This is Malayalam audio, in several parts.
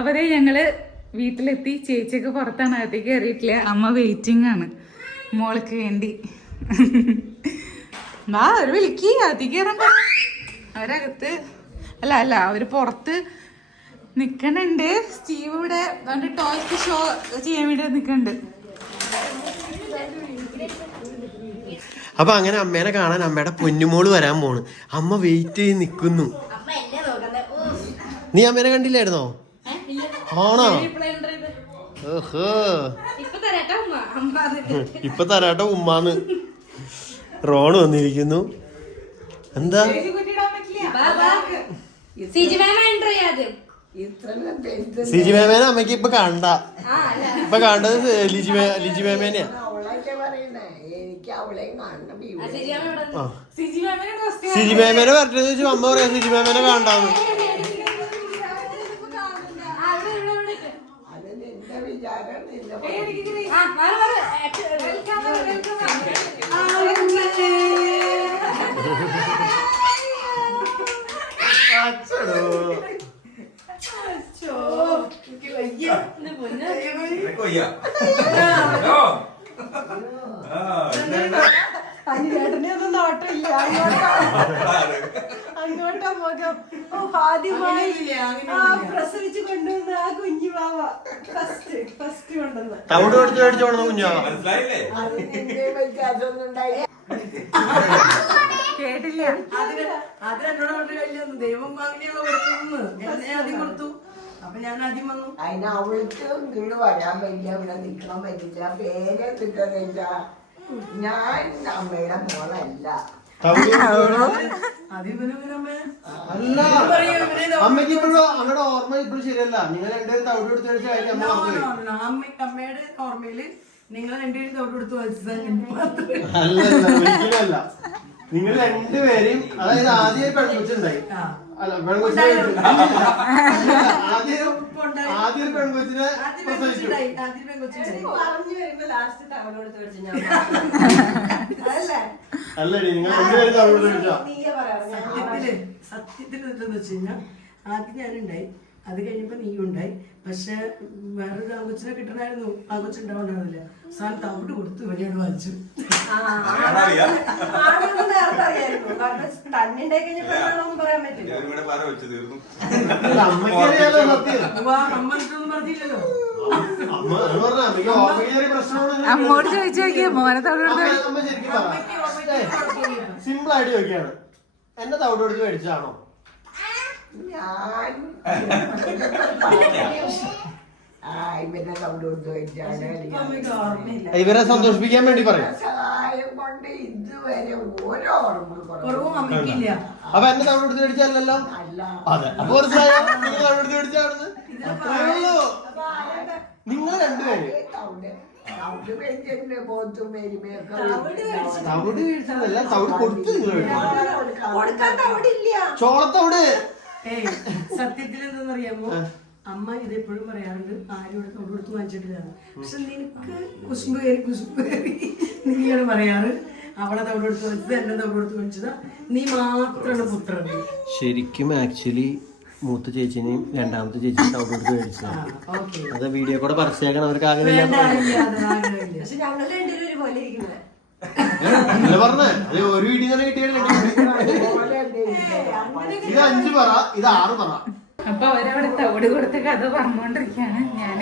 അപ്പൊ അതേ ഞങ്ങള് വീട്ടിലെത്തി. ചേച്ചിയൊക്കെ പുറത്താണ്, അകത്തേക്ക് കയറിയിട്ടില്ല. അമ്മ വെയിറ്റിംഗ് ആണ് മോൾക്ക് വേണ്ടി. വാ അവര് വിളിക്ക്, അകത്തേക്ക് കയറണ്ട. അവരകത്ത് അല്ല അവര് പുറത്ത് നിക്കണുണ്ട്. സ്റ്റീവ് ഇവിടെ ടോയ്സ് ഷോ ചെയ്യാൻ വേണ്ടി നിക്കണ്ട്. അപ്പൊ അങ്ങനെ അമ്മേനെ കാണാൻ അമ്മയുടെ പൊന്നുമോള് വരാൻ പോണ്. അമ്മ വെയിറ്റ് ചെയ്ത് നിക്കുന്നു. നീ അമ്മേനെ കണ്ടില്ലായിരുന്നോ? ആണോ? ഓഹോ, ഇപ്പൊ തരാട്ടോ ഉമ്മാന്ന്. റോണ് വന്നിരിക്കുന്നു. എന്താ സിജി മേമേനെ അമ്മയ്ക്ക് ഇപ്പൊ കണ്ട. ഇപ്പൊ കണ്ടത് ലിജി മേമേനെയാ. സിജി മേമേനെ വരട്ടെന്ന് ചോദിച്ചു. അമ്മ പറയാ സിജി മേമേനെ കാണണ്ടാന്ന്. അതിനൊന്നും നോട്ടില്ല. അങ്ങോട്ടാ മുഖം. ആദ്യമായി പ്രസവിച്ച് കൊണ്ടുവന്ന ആ കുഞ്ഞു വാവ ഫസ്റ്റ് കൊണ്ടുവന്ന തവിട് കൊടുത്ത് മേടിച്ചോണം കുഞ്ഞാ. കേട്ടില്ല. അതിനോട് പറഞ്ഞില്ല, ദൈവം ആദ്യം കൊടുത്തു. അപ്പൊ ഞാൻ ആദ്യം വന്നു. അതിന് അവൾക്ക് ഇങ്ങോട്ട് വരാൻ പറ്റില്ല, ഇവിടെ നിൽക്കാൻ പറ്റില്ല, പേരെ കിട്ടുന്നില്ല. ഞാൻ അമ്മയുടെ മോളല്ല. അമ്മയ്ക്ക് ഇപ്പോഴോ അങ്ങടെ ഓർമ്മ ഇപ്പോഴും ശരിയല്ല. നിങ്ങൾ രണ്ടുപേരും തവിട് എടുത്ത് കഴിച്ചാൽ അമ്മയുടെ ഓർമ്മയില് നിങ്ങൾ രണ്ടുപേരും തവിട് എടുത്ത് വലിച്ചതല്ല. ഒരിക്കലല്ല, നിങ്ങൾ രണ്ടുപേരെയും. അതായത് ആദ്യം പെൺകൊച്ചുണ്ടായി. അല്ല, പെൺകൊച്ചിനെ ആദ്യം പെൺകൊച്ചിനെ പ്രസവിച്ചു. അല്ലടി, നിങ്ങൾ രണ്ടുപേരും തവിട് കഴിച്ചാ. സത്യത്തിൽ എന്താന്ന് വെച്ച് കഴിഞ്ഞാൽ ആദ്യം ഞാനുണ്ടായി, അത് കഴിഞ്ഞപ്പോ നീ ഉണ്ടായി. പക്ഷെ വേറൊരു ആകൊച്ചിനെ കിട്ടണമായിരുന്നു, ആകൊച്ചുണ്ടാവണ്ടായിരുന്നില്ല. സാർ തവിട് കൊടുത്തു ഇവരെയോട് വലിച്ചു. പറഞ്ഞില്ലല്ലോ. അമ്മോട് ചോദിച്ചു നോക്കിയ മോനെ തവിട്. സിമ്പിൾ ആയിട്ട് ചോദിക്കാണ്, എന്നെ തവിട് കൊടുത്ത് മേടിച്ചാണോ? ഞാൻ ഇവരെ സന്തോഷിപ്പിക്കാൻ വേണ്ടി പറയാം. സഹായം കൊണ്ട് ഇതുവരെ ഓരോ കുറവും അമ്മയ്ക്കില്ല. അപ്പൊ എന്നെ തവിട് കൊടുത്ത് മേടിച്ചാലല്ലോ. അതെ, അപ്പൊ ഒരു നിങ്ങൾ തവിട് കൊടുത്ത് മേടിച്ചാണെന്ന് അത്രയുള്ളൂ. നിങ്ങൾ രണ്ടുപേര് തവിട് മേടിച്ചതല്ല, തവിട് കൊടുത്ത് നിങ്ങൾ ചോളത്തവിട്. സത്യത്തിൽ എന്തെന്നറിയാമോ, അമ്മ ഇതെപ്പോഴും പറയാറുണ്ട്, ആരും ഇവിടെ തവിട് കൊടുത്ത് വാങ്ങിച്ചിട്ടില്ല. പക്ഷെ നിനക്ക് കുശുമ്പ് കയറി നീയാണ് പറയാറ്, അവളെ തവിട് കൊടുത്ത് വെച്ചത്, എന്നെ തവിട് കൊടുത്ത് വെച്ചതാ, നീ മാത്രമാണ് പുത്രൻ. ശരിക്കും ആക്ച്വലി മൂത്ത ചേച്ചിനെയും രണ്ടാമത്തെ ചേച്ചിയും തവിട് കൊടുത്ത് മേടിച്ചതാണ്. അത് വീഡിയോ കൂടെ പരസ്യമാക്കണം, അവർക്ക് ആഗ്രഹമില്ല. പറഞ്ഞേ അത് ഒരു വീഡിയോ തന്നെ കിട്ടിയാലും ഇത് 5 പറ, ഇത് 6 പറ. അപ്പൊ അവരവിടെ തവിട് കൊടുത്ത കഥ പറഞ്ഞുകൊണ്ടിരിക്കുകയാണ്. ഞാൻ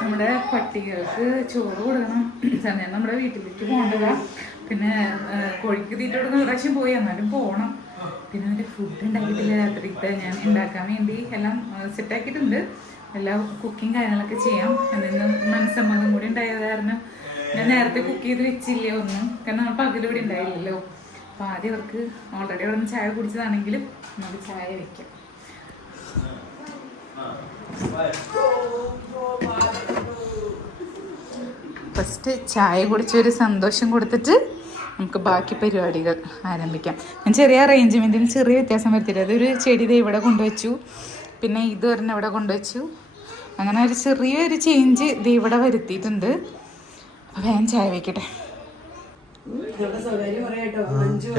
നമ്മുടെ പട്ടികൾക്ക് ചോറ് കൊടുക്കണം. ഞാൻ നമ്മുടെ വീട്ടിലേക്ക് പോകേണ്ടതാ. പിന്നെ കോഴിക്ക് തീറ്റ കൊടുക്കുന്ന പ്രാവശ്യം പോയി, എന്നാലും പോകണം. പിന്നെ അതിൻ്റെ ഫുഡ് ഉണ്ടാക്കിയിട്ടില്ല രാത്രിക്ക്. ഞാൻ ഉണ്ടാക്കാൻ വേണ്ടി എല്ലാം സെറ്റാക്കിയിട്ടുണ്ട്. എല്ലാം കുക്കിങ് കാര്യങ്ങളൊക്കെ ചെയ്യാം. എന്നിന്ന് മനസ്സമ്മതം കൂടി ഉണ്ടായത് കാരണം ഞാൻ നേരത്തെ കുക്ക് ചെയ്ത് വെച്ചില്ല ഒന്നും. കാരണം നമ്മൾ പകലിവിടെ ഉണ്ടായില്ലല്ലോ. അപ്പോൾ ആദ്യം അവർക്ക് ഓൾറെഡി അവിടെ നിന്ന് ചായ കുടിച്ചതാണെങ്കിലും നമുക്ക് ചായ വെക്കാം. ഫസ്റ്റ് ചായ കുടിച്ചൊരു സന്തോഷം കൊടുത്തിട്ട് നമുക്ക് ബാക്കി പരിപാടികൾ ആരംഭിക്കാം. ഞാൻ ചെറിയ അറേഞ്ച്മെൻറ്റിന് ചെറിയ വ്യത്യാസം വരുത്തില്ല. അതൊരു ചെടി ഇവിടെ കൊണ്ടുവച്ചു, പിന്നെ ഇത് ഒരെണ്ണം ഇവിടെ കൊണ്ടുവച്ചു. അങ്ങനെ ഒരു ചെറിയൊരു ചേഞ്ച് ഇവിടെ വരുത്തിയിട്ടുണ്ട്. അപ്പോൾ വേഗം ചായ വയ്ക്കട്ടെ.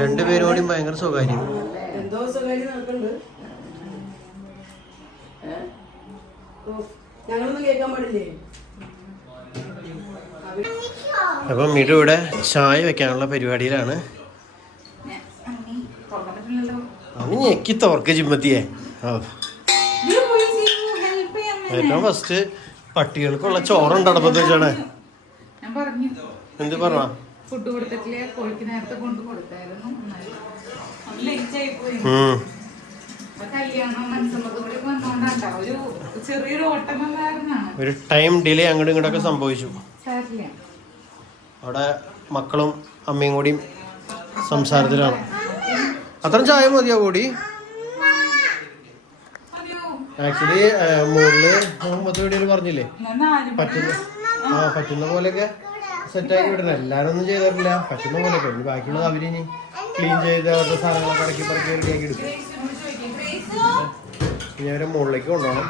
രണ്ടുപേരോടും ഭയങ്കര സ്വകാര്യം. എന്തോ സ്വകാര്യം നടക്കുന്നുണ്ട്. ഞങ്ങളൊന്നും കേൾക്കാൻ പാടില്ലേ? അപ്പം മീഡു ഇവിടെ ചായ വെക്കാനുള്ള പരിപാടിയിലാണ്. അവന് ഞെക്കി തോർക്ക ചിമ്മത്തിയെ. ഏറ്റവും ഫസ്റ്റ് പട്ടികൾക്കുള്ള ചോറുണ്ട് അടപ്പത്ത് വെച്ചാണ്. ഞാൻ പറഞ്ഞു എന്ത് പറഞ്ഞ ഫുഡ് കൊടുത്തിട്ടില്ല, കോഴിക്ക് നേരത്തെ കൊണ്ട് കൊടുത്തായിരുന്നു. ലേറ്റ് ആയി പോയി. കല്യാണം മനസ്സമ്മതോടെ വന്നോണ്ടാ ഒരു ചെറിയൊരു ഓട്ടം വന്നായിരുന്നാണ്. ഒരു ടൈം ഡിലേ അങ്ങോട്ടും ഇങ്ങോട്ടൊക്കെ സംഭവിച്ചു. സാരില്ല. അവിടെ മക്കളും അമ്മയും കൂടിയും സംസാരത്തിലാണ്. അത്രയും ചായ മതിയോ കൂടി? ആക്ച്വലി മുകളില് മുമ്പത്തെ വീഡിയോയിൽ പറഞ്ഞില്ലേ പറ്റുന്ന പോലെയൊക്കെ സെറ്റാക്കി വിടണം. എല്ലാരും ഒന്നും ചെയ്തിട്ടില്ല, പറ്റുന്ന പോലെയൊക്കെ. ഇനി ബാക്കിയുള്ളത് അവരിനി ക്ലീൻ ചെയ്ത് അവരുടെ സാധനങ്ങളൊക്കെ ഇറക്കി പറക്കി റെഡിയാക്കി എടുക്കും. ഇനി അവരെ മുകളിലേക്ക് കൊണ്ടുപോകണം.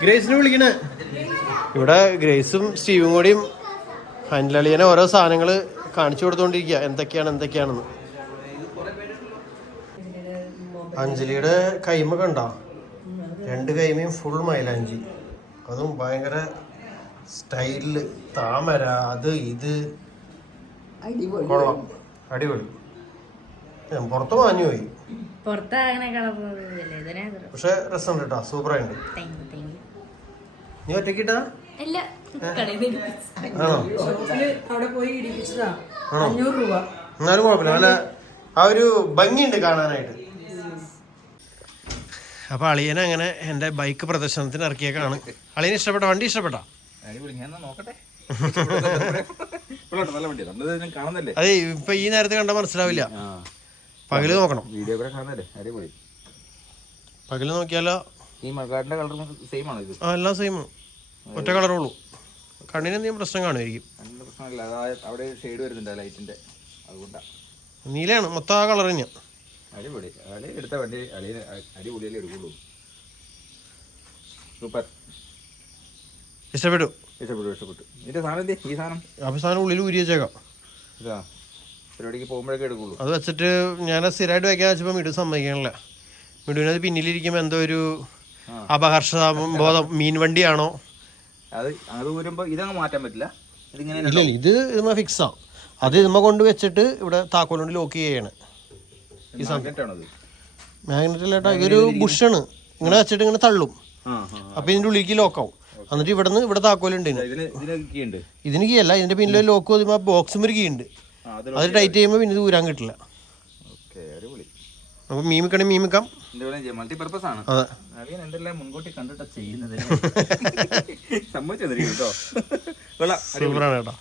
ഗ്രേസിനെ വിളിക്കണേ. ഇവിടെ ഗ്രേസും സ്റ്റീവും കൂടിയും അനിലളിയനെ ഓരോ സാധനങ്ങൾ കാണിച്ചു കൊടുത്തോണ്ടിരിക്കുക, എന്തൊക്കെയാണെന്ന്. അഞ്ജലിയുടെ കൈമ കണ്ടോ? 2 കൈമയും ഫുൾ മൈലാഞ്ചി, അതും ഭയങ്കര സ്റ്റൈലില് താമര, അത് ഇത് കൊള്ളാം, അടിപൊളി. ഞാൻ പുറത്ത് മാഞ്ഞു പോയി, പക്ഷെ രസമുണ്ട് കേട്ടോ, സൂപ്പറായിട്ടുണ്ട്. നീ ഒറ്റക്കിട്ടാ? ആണോ? അവിടെ പോയി ഇടിപ്പിച്ചതാ. 500 രൂപ. എന്നാലും കുഴപ്പമില്ല, നല്ല ആ ഒരു ഭംഗിയുണ്ട് കാണാനായിട്ട്. അപ്പൊ അളിയനെ അങ്ങനെ എന്റെ ബൈക്ക് പ്രദർശനത്തിന് ഇറക്കിയേക്കാണ്. അളിയന് ഇഷ്ടപ്പെട്ട വണ്ടി? ഇഷ്ടപ്പെട്ടോ? അതെ, ഇപ്പൊ ഈ നേരത്തെ കണ്ടാൽ മനസ്സിലാവില്ല, പകല് നോക്കണം. പകല് നോക്കിയാലോ? ആ, എല്ലാം സെയിം, ഒറ്റ കളറേ ഉള്ളൂ. കണ്ണിന് എന്തെങ്കിലും പ്രശ്നം കാണുമായിരിക്കും. നീലയാണ് മൊത്തം, ആ കളർ തന്നെയാ. ഇഷ്ടപ്പെട്ടു. അപ്പൊ സാധനം ഉള്ളിൽ ഊരി വെച്ചേക്കാം. അത് വെച്ചിട്ട് ഞാൻ സ്ഥിരമായിട്ട് വെക്കാൻ വെച്ചപ്പോ മിഡു സമ്മതിക്കണില്ല. മിഡുവിനത് പിന്നിലിരിക്കുമ്പോ എന്തോ ഒരു അപഹർഷ ബോധം. മീൻ വണ്ടിയാണോ? ഇല്ല, ഇത് ഇതുമ്മ ഫിക്സാ. അത് ഇതുമ്മ കൊണ്ട് വെച്ചിട്ട് ഇവിടെ താക്കോൽ കൊണ്ട് ലോക്ക് ചെയ്യാണ്. ഈ മാഗ്നറ്റ് അല്ലേട്ടാ, ഇതൊരു ബുഷാണ്. ഇങ്ങനെ വെച്ചിട്ട് ഇങ്ങനെ തള്ളും, അപ്പൊ ഇതിന്റെ ഉള്ളിലേക്ക് ലോക്കാവും. എന്നിട്ട് ഇവിടെ താക്കോലുണ്ട്. ഇതിന് കീ അല്ല, ഇതിന്റെ പിന്നിൽ ലോക്ക് വരുമ്പോ ബോക്സും ഒരു കീ ഉണ്ട്. അത് ടൈറ്റ് ചെയ്യുമ്പോ പിന്നെ ഇത് ഊരാൻ കിട്ടില്ല. നമുക്ക് മീമിക്കണേ മീമിക്കാം. അതെ, സൂപ്പറാണ് കേട്ടോ.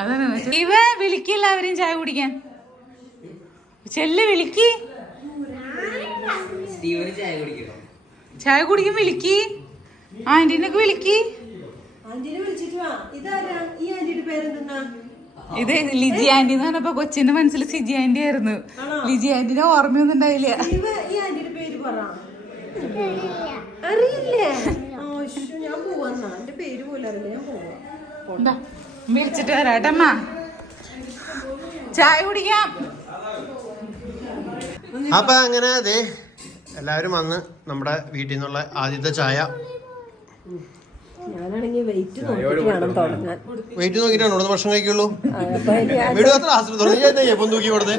അതാണ് ഇവ വിളിക്കില്ല അവരെയും ചായ കുടിക്കാൻ. ചെല്ല് വിളിക്ക്, ചായ കുടിക്കും, വിളിക്ക്, ആന്റീനൊക്കെ വിളിക്ക്. ഇത് ലിജി ആന്റി എന്ന് പറഞ്ഞപ്പോ കൊച്ചിന്റെ മനസ്സിൽ സിജി ആന്റി ആയിരുന്നു. ലിജി ആന്റിനെ ഓർമ്മയൊന്നും ഉണ്ടായില്ല. വിളിച്ചിട്ട് വരാട്ടമ്മ, ചായ കുടിക്കാം. അപ്പൊ അങ്ങനെ അതെ എല്ലാവരും വന്ന് നമ്മുടെ വീട്ടിൽ നിന്നുള്ള ആദ്യത്തെ ചായ. വെയിറ്റ് നോക്കിട്ടാണോ ഇവിടെ ഭക്ഷണം കഴിക്കുള്ളൂ? വീട് അത്ര ആശ്രയിച്ചു എപ്പം തൂക്കി കൊടുത്തേ?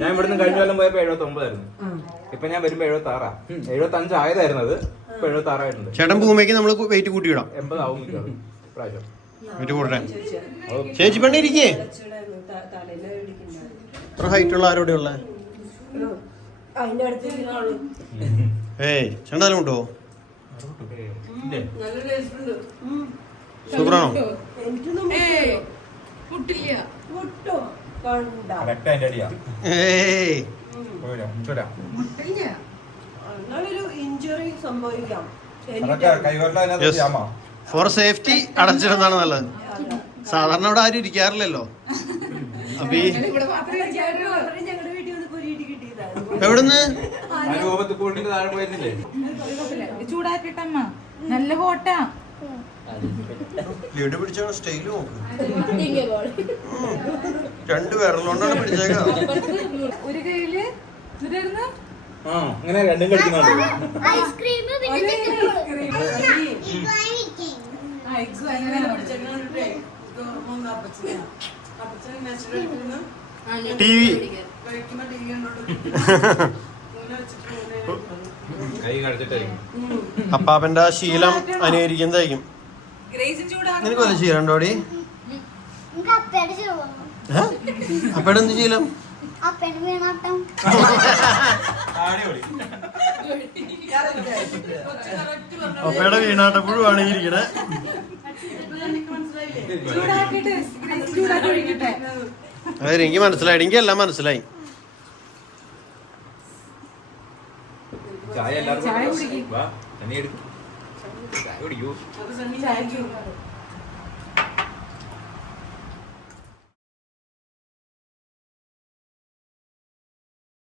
ഞാൻ ഇവിടുന്ന് കഴിഞ്ഞ കൊല്ലം പോയപ്പോ 79 ആയിരുന്നു. ഇപ്പൊ ഞാൻ വരുമ്പോ 76, 75 ആയതായിരുന്നത്, ഇപ്പൊ 76 ആയിട്ടുണ്ട്. ചേട്ടൻ പൂമയ്ക്ക് നമ്മള് വെയിറ്റ് കൂട്ടിയിടാം. 80 ആവും പ്രാവശ്യം വെയിറ്റ് കൂട്ടേ. ചേച്ചി പെണ്ണ ഇരിക്കേ. എത്ര ഹൈറ്റ് ഉള്ള ആരോടെ ഉള്ള? ഏയ് ചേട്ടൻ കിട്ടോ? സൂപ്പറാണോ? എന്നാലൊരു ഇഞ്ചുറി സംഭവിക്കാം. ഫോർ സേഫ്റ്റി അടച്ചിടുന്നതാണ് നല്ലത്. സാധാരണ ഇവിടെ ആരും ഇരിക്കാറില്ലല്ലോ. അപ്പൊ ഈ ഇവിടെ മാത്രമേ ഇരിക്കാറുള്ളൂ. ഞങ്ങളുടെ വീട്ടിൽ വന്ന് പൊരിയിട്ട് കിട്ടിയതാണ്. എവിടുന്ന് താഴെ പോയിരുന്നില്ലേ? ചൂടാക്കിട്ടമ്മ നല്ല ഹോട്ടാ. ലീഡ് പിടിച്ചാണ് സ്റ്റൈല് നോക്ക്. 2 വിരലുകൊണ്ടാണ് പിടിച്ചേക്കാം. ഒരു കയ്യില് ഇതായിരുന്നു ഇങ്ങനെ രണ്ടും കഴിക്കുന്നുണ്ട്. TV കൈ കഴിച്ചിട്ടായിരിക്കും. അപ്പാപ്പന്റെ ശീലം അനുകരിക്കുന്നതായിരിക്കും. നിനക്ക് വല്ല ശീലം ഉണ്ടോടി? അപ്പയുടെ എന്ത് ശീലം? അപ്പയുടെ വീണാട്ടപ്പുഴുവാണ് ഈ ഇരിക്കണേ. അതെ, എനിക്ക് മനസ്സിലായി. എനിക്ക് എല്ലാം മനസ്സിലായി. ചായ എല്ലാവർക്കും ചായ കുടിക്കും. വാ, നീ എടുക്കും. ചായ കുടിക്കൂ. അപ്പൊ സണ്ണി ചായക്ക്